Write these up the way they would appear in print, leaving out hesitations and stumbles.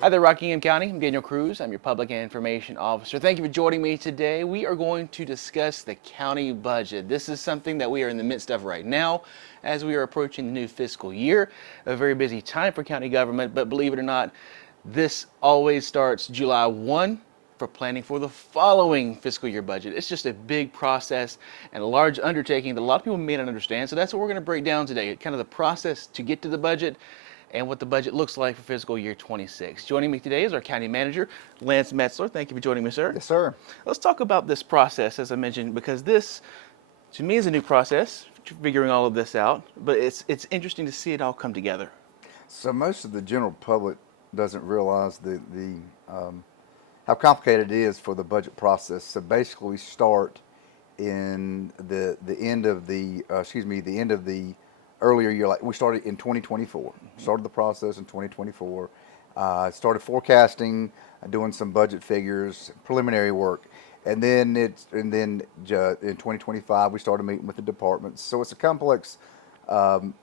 Hi there, Rockingham County. I'm Daniel Cruz. I'm your Public Information Officer. Thank you for joining me today. We are going to discuss the county budget. This is something that we are in the midst of right now as we are approaching the new fiscal year. A very busy time for county government, but believe it or not, this always starts July 1 for planning for the following fiscal year budget. It's just a big process and a large undertaking that a lot of people may not understand. So that's what we're going to break down today, kind of the process to get to the budget and what the budget looks like for fiscal year 26. Joining me today is our County Manager, Lance Metzler. Thank you for joining me, sir. Yes, sir. Let's talk about this process, as I mentioned, because this, to me, is a new process, figuring all of this out, but it's interesting to see it all come together. So most of the general public doesn't realize how complicated it is for the budget process. So basically, we start in the end of the earlier year. Like we started in 2024. Started the process in 2024. Started forecasting, doing some budget figures, preliminary work, and then in 2025 we started meeting with the departments. So it's a complex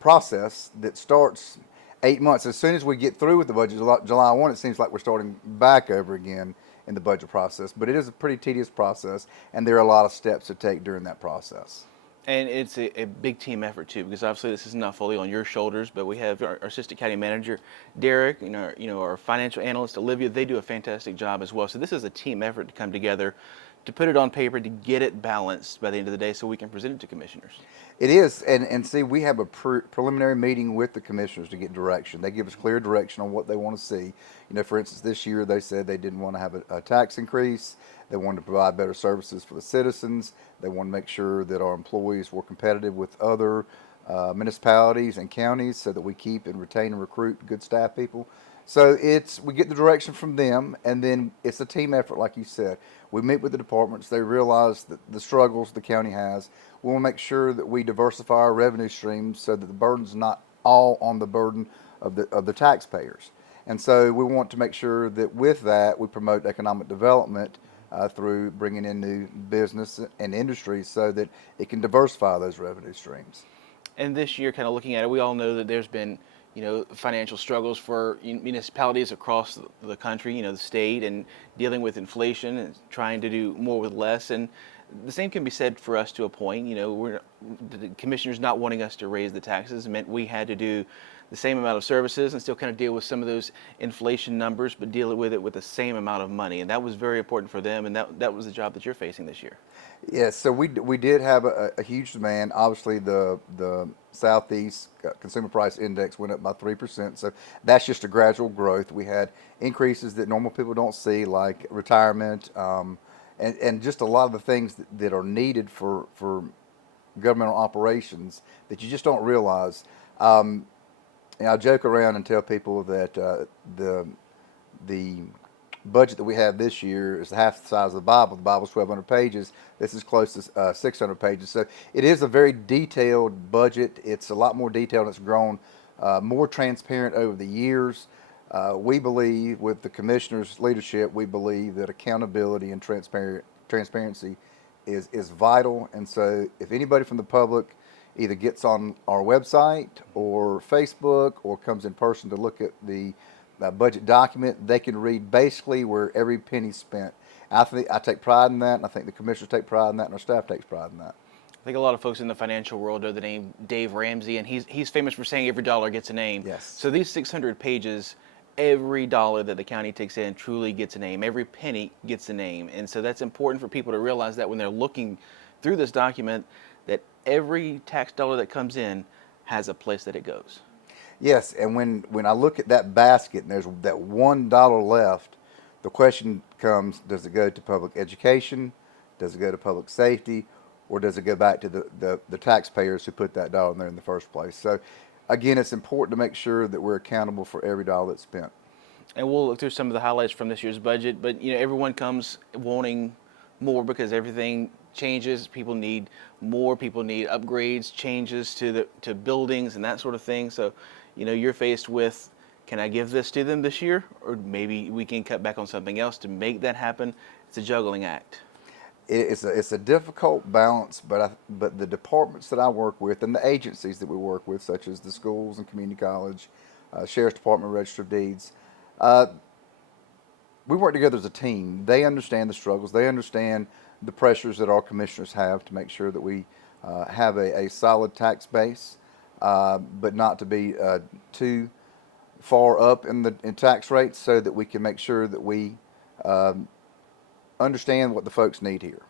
process that starts 8 months. As soon as we get through with the budget, July 1, it seems like we're starting back over again in the budget process. But it is a pretty tedious process, and there are a lot of steps to take during that process. And it's a big team effort too, because obviously this is not fully on your shoulders, but we have our assistant county manager, Derek, our financial analyst, Olivia. They do a fantastic job as well. So this is a team effort to come together, to put it on paper, to get it balanced by the end of the day, so we can present it to commissioners. It is, and see, we have a preliminary meeting with the commissioners to get direction. They give us clear direction on what they want to see. For instance, this year they said they didn't want to have a tax increase. They wanted to provide better services for the citizens. They want to make sure that our employees were competitive with other municipalities and counties, so that we keep and retain and recruit good staff people. So we get the direction from them, and then it's a team effort, like you said. We meet with the departments. They realize that the struggles the county has. We want to make sure that we diversify our revenue streams so that the burden's not all on the burden of the taxpayers. And so we want to make sure that with that we promote economic development through bringing in new business and industries so that it can diversify those revenue streams. And this year, kind of looking at it, we all know that there's been financial struggles for municipalities across the country, the state, and dealing with inflation and trying to do more with less. And the same can be said for us to a point. The commissioners not wanting us to raise the taxes meant we had to do the same amount of services and still kind of deal with some of those inflation numbers, but deal with it with the same amount of money. And that was very important for them, and that was the job that you're facing this year. Yes, so we did have a huge demand. Obviously, the Southeast Consumer Price Index went up by 3%. So that's just a gradual growth. We had increases that normal people don't see, like retirement, and just a lot of the things that are needed for governmental operations that you just don't realize. I joke around and tell people that the budget that we have this year is half the size of the Bible. The Bible's 1,200 pages. This is close to 600 pages. So it is a very detailed budget. It's a lot more detailed. It's grown more transparent over the years. We believe, with the commissioner's leadership, we believe that accountability and transparency is vital. And so if anybody from the public either gets on our website or Facebook or comes in person to look at the budget document, they can read basically where every penny's spent. I take pride in that, and I think the commissioners take pride in that, and our staff takes pride in that. I think a lot of folks in the financial world know the name Dave Ramsey, and he's famous for saying every dollar gets a name. Yes. So these 600 pages, every dollar that the county takes in truly gets a name. Every penny gets a name. And so that's important for people to realize that when they're looking through this document, that every tax dollar that comes in has a place that it goes. Yes, and when I look at that basket and there's that $1 left, the question comes, does it go to public education, does it go to public safety, or does it go back to the taxpayers who put that dollar in there in the first place? So again, it's important to make sure that we're accountable for every dollar that's spent. And we'll look through some of the highlights from this year's budget, but everyone comes wanting more because everything changes. People need more. People need upgrades, changes to buildings and that sort of thing. So, you're faced with, can I give this to them this year, or maybe we can cut back on something else to make that happen? It's a juggling act. It's a difficult balance, but the departments that I work with and the agencies that we work with, such as the schools and community college, sheriff's department, register of deeds, we work together as a team. They understand the struggles. They understand the pressures that our commissioners have to make sure that we have a solid tax base, but not to be too far up in tax rates, so that we can make sure that we understand what the folks need here.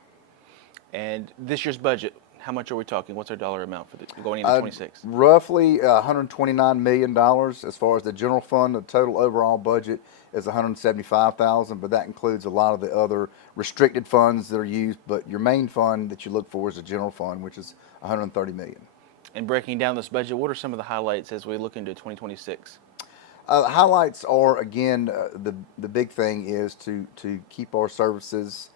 And this year's budget, how much are we talking? What's our dollar amount for going into 26? Roughly $129 million as far as the general fund. The total overall budget is $175,000, but that includes a lot of the other restricted funds that are used. But your main fund that you look for is the general fund, which is $130 million. And breaking down this budget, what are some of the highlights as we look into 2026? Highlights are, again, the big thing is to keep our services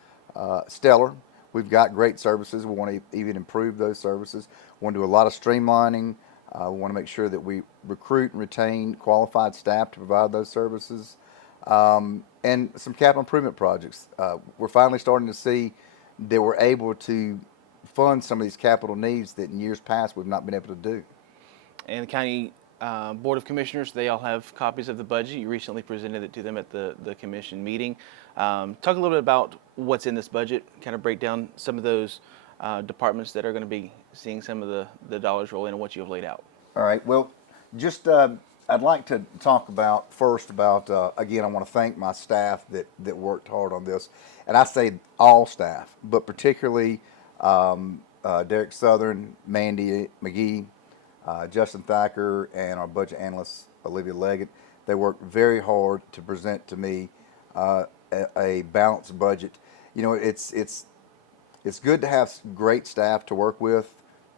stellar. We've got great services. We want to even improve those services. We want to do a lot of streamlining. We want to make sure that we recruit and retain qualified staff to provide those services. And some capital improvement projects. We're finally starting to see that we're able to fund some of these capital needs that in years past we've not been able to do. And the county Board of Commissioners, they all have copies of the budget. You recently presented it to them at the commission meeting. Talk a little bit about what's in this budget, kind of break down some of those departments that are going to be seeing some of the dollars roll in and what you have laid out. All right. Well, just I'd like to talk about again, I want to thank my staff that worked hard on this, and I say all staff, but particularly Derek Southern, Mandy McGee, Justin Thacker, and our budget analyst Olivia Leggett. They worked very hard to present to me a balanced budget. You know, it's good to have great staff to work with.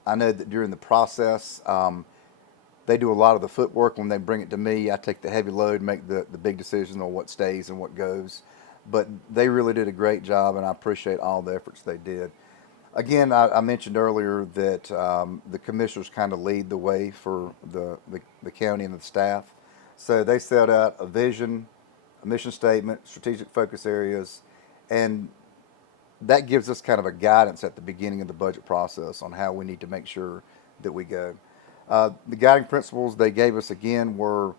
I know that during the process, they do a lot of the footwork. When they bring it to me, I take the heavy load, make the big decisions on what stays and what goes. But they really did a great job, and I appreciate all the efforts they did. Again, I mentioned earlier that the commissioners kind of lead the way for the county and the staff. So they set out a vision, a mission statement, strategic focus areas, and that gives us kind of a guidance at the beginning of the budget process on how we need to make sure that we go. The guiding principles they gave us again were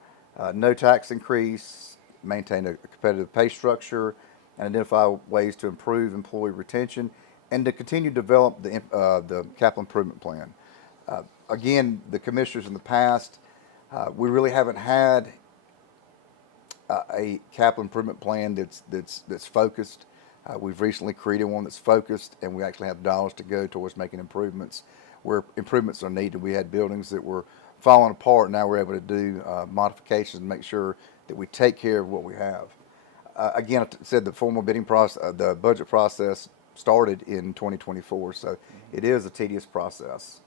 no tax increase, maintain a competitive pay structure, and identify ways to improve employee retention, and to continue to develop the capital improvement plan. Again, the commissioners in the past, we really haven't had a capital improvement plan that's focused. We've recently created one that's focused, and we actually have dollars to go towards making improvements where improvements are needed. We had buildings that were falling apart, and now we're able to do modifications and make sure that we take care of what we have. Again, I said the formal bidding process, the budget process started in 2024, so it is a tedious process.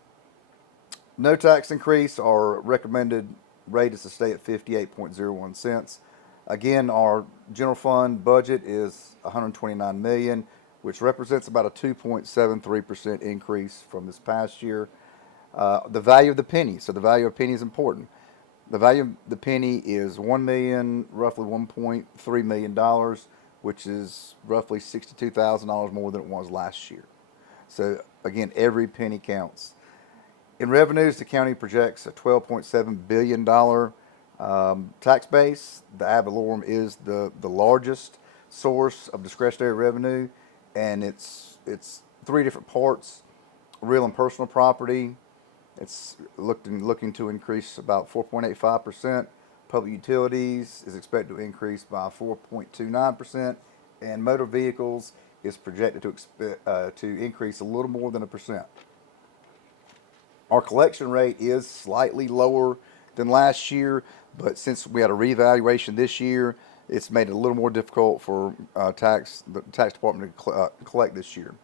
No tax increase. Our recommended rate is to stay at 58.01 cents. Again, our general fund budget is $129 million, which represents about a 2.73% increase from this past year. The value of the penny. So the value of the penny is important. The value of the penny is $1 million, roughly $1.3 million, which is roughly $62,000 more than it was last year. So again, every penny counts. In revenues, the county projects a $12.7 billion tax base. The ad valorem is the largest source of discretionary revenue, and it's three different parts: real and personal property. It's looking to increase about 4.85%. Public utilities is expected to increase by 4.29%, and motor vehicles is projected to increase a little more than 1%. Our collection rate is slightly lower than last year, but since we had a reevaluation this year, it's made it a little more difficult for the tax department to collect this year.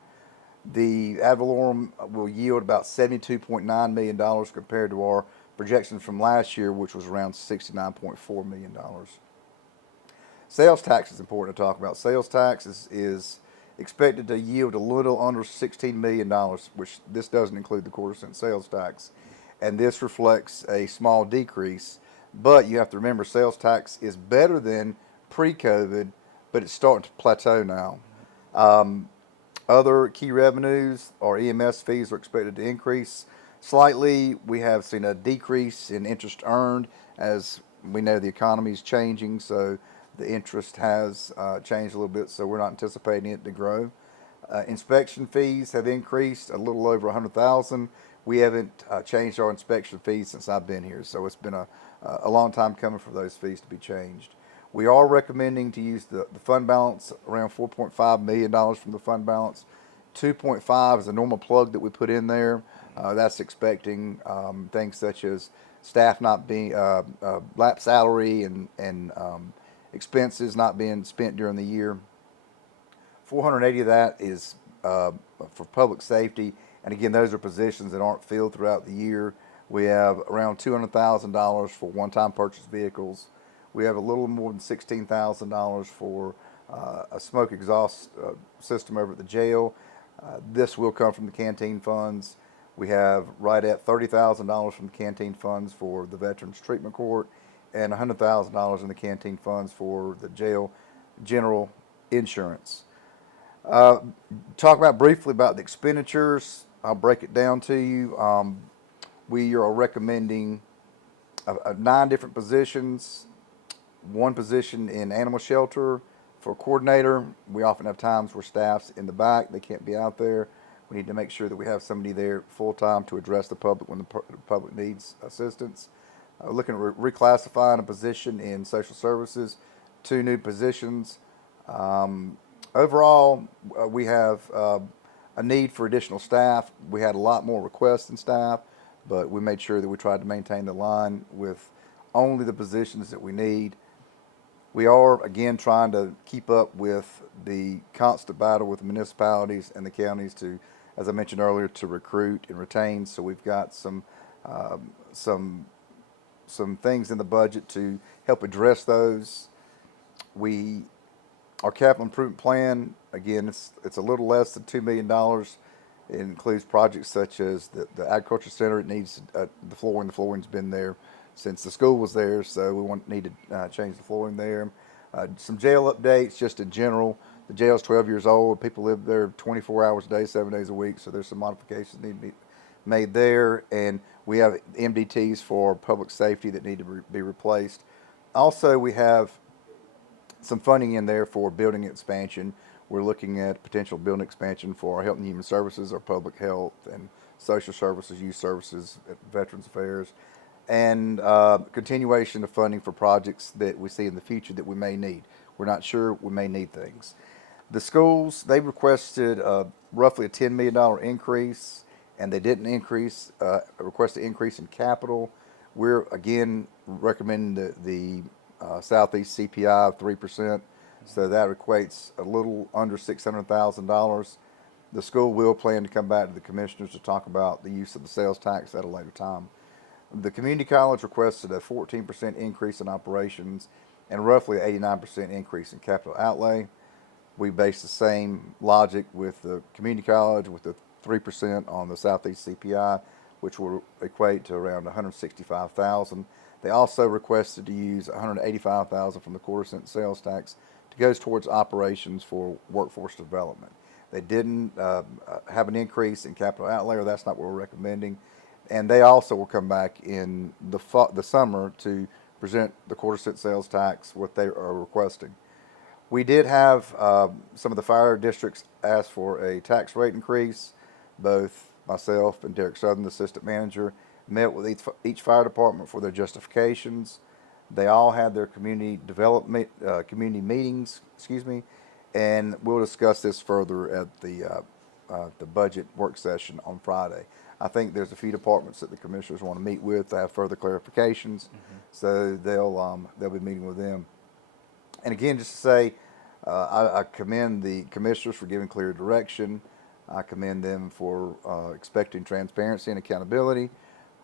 The ad valorem will yield about $72.9 million compared to our projections from last year, which was around $69.4 million. Sales tax is important to talk about. Sales tax is expected to yield a little under $16 million, which this doesn't include the quarter-cent sales tax. And this reflects a small decrease, but you have to remember sales tax is better than pre-COVID, but it's starting to plateau now. Other key revenues, our EMS fees are expected to increase slightly. We have seen a decrease in interest earned as we know the economy is changing, so The interest has changed a little bit, so we're not anticipating it to grow. Inspection fees have increased a little over 100,000. We haven't changed our inspection fees since I've been here, so it's been a long time coming for those fees to be changed. We are recommending to use the fund balance, around $4.5 million from the fund balance. 2.5 is a normal plug that we put in there. That's expecting things such as staff not being lap salary and expenses not being spent during the year. 480 of that is for public safety, and again, those are positions that aren't filled throughout the year. We have around $200,000 for one-time purchase vehicles. We have a little more than $16,000 for a smoke exhaust system over at the jail. This will come from the canteen funds. We have right at $30,000 from the canteen funds for the Veterans Treatment Court, and $100,000 in the canteen funds for the jail general insurance. Talk about briefly about the expenditures. I'll break it down to you. We are recommending 9 different positions. 1 position in animal shelter for coordinator. We often have times where staff's in the back, they can't be out there. We need to make sure that we have somebody there full time to address the public when the public needs assistance. Looking at reclassifying a position in social services, 2 new positions. Overall, we have a need for additional staff. We had a lot more requests than staff, but we made sure that we tried to maintain the line with only the positions that we need. We are, again, trying to keep up with the constant battle with the municipalities and the counties to, as I mentioned earlier, to recruit and retain. So we've got some things in the budget to help address those. Our capital improvement plan, again, it's a little less than $2 million. It includes projects such as the agriculture center. It needs the flooring. The flooring's been there since the school was there, so we need to change the flooring there. Some jail updates, just in general. The jail's 12 years old. People live there 24 hours a day, 7 days a week, so there's some modifications that need to be made there. And we have MDTs for public safety that need to be replaced. Also, we have some funding in there for building expansion. We're looking at potential building expansion for our Health and Human Services, our public health and social services, youth services, Veterans Affairs, and continuation of funding for projects that we see in the future that we may need. We're not sure, we may need things. The schools, they requested roughly a $10 million increase, and they didn't request an increase in capital. We're, again, recommending the Southeast CPI of 3%, so that equates a little under $600,000. The school will plan to come back to the commissioners to talk about the use of the sales tax at a later time. The community college requested a 14% increase in operations and roughly 89% increase in capital outlay. We base the same logic with the community college with the 3% on the Southeast CPI, which will equate to around $165,000. They also requested to use $185,000 from the quarter-cent sales tax to go towards operations for workforce development. They didn't have an increase in capital outlay, or that's not what we're recommending. And they also will come back in the summer to present the quarter-cent sales tax, what they are requesting. We did have some of the fire districts ask for a tax rate increase. Both myself and Derek Southern, the assistant manager, met with each fire department for their justifications. They all had their community development, community meetings, and we'll discuss this further at the budget work session on Friday. I think there's a few departments that the commissioners want to meet with to have further clarifications, so they'll be meeting with them. And again, just to say, I commend the commissioners for giving clear direction. I commend them for expecting transparency and accountability.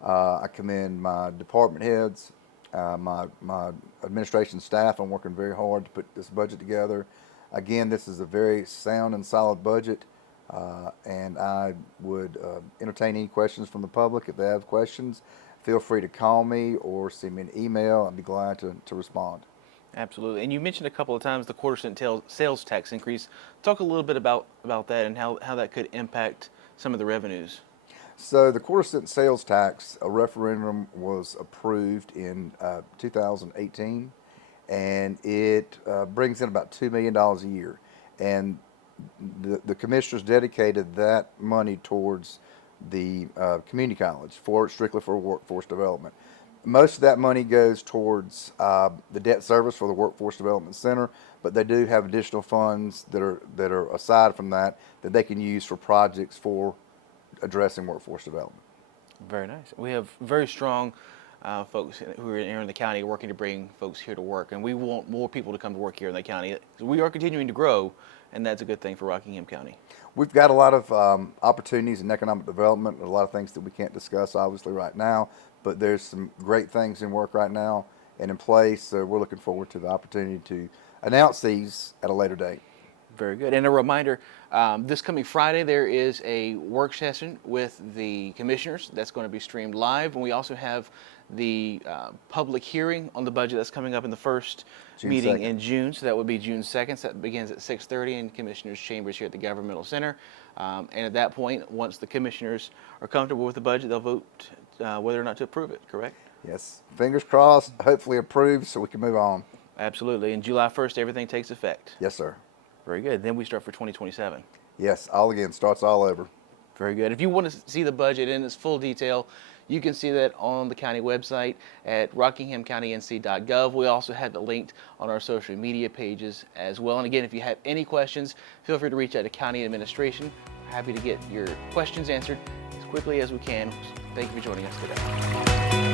I commend my department heads, my administration staff. I'm working very hard to put this budget together. Again, this is a very sound and solid budget, and I would entertain any questions from the public. If they have questions, feel free to call me or send me an email. I'd be glad to respond. Absolutely. And you mentioned a couple of times the quarter-cent sales tax increase. Talk a little bit about that and how that could impact some of the revenues. So the quarter-cent sales tax, a referendum was approved in 2018, and it brings in about $2 million a year. And the commissioners dedicated that money towards the community college strictly for workforce development. Most of that money goes towards the debt service for the Workforce Development Center, but they do have additional funds that are aside from that they can use for projects for addressing workforce development. Very nice. We have very strong folks who are here in the county working to bring folks here to work, and we want more people to come to work here in the county. We are continuing to grow, and that's a good thing for Rockingham County. We've got a lot of opportunities in economic development, a lot of things that we can't discuss obviously right now, but there's some great things in work right now and in place, so we're looking forward to the opportunity to announce these at a later date. Very good. And a reminder, this coming Friday, there is a work session with the commissioners that's going to be streamed live. And we also have the public hearing on the budget that's coming up in the first June meeting 2nd. in June. So that would be June 2nd. So that begins at 6:30 in Commissioners' Chambers here at the Governmental Center. And at that point, once the commissioners are comfortable with the budget, they'll vote whether or not to approve it, correct? Yes. Fingers crossed, hopefully approved so we can move on. Absolutely. And July 1st, everything takes effect. Yes, sir. Very good. Then we start for 2027. Yes, starts all over. Very good. If you want to see the budget in its full detail, you can see that on the county website at rockinghamcountync.gov. We also have it linked on our social media pages as well. And again, if you have any questions, feel free to reach out to county administration. We're happy to get your questions answered as quickly as we can. Thank you for joining us today.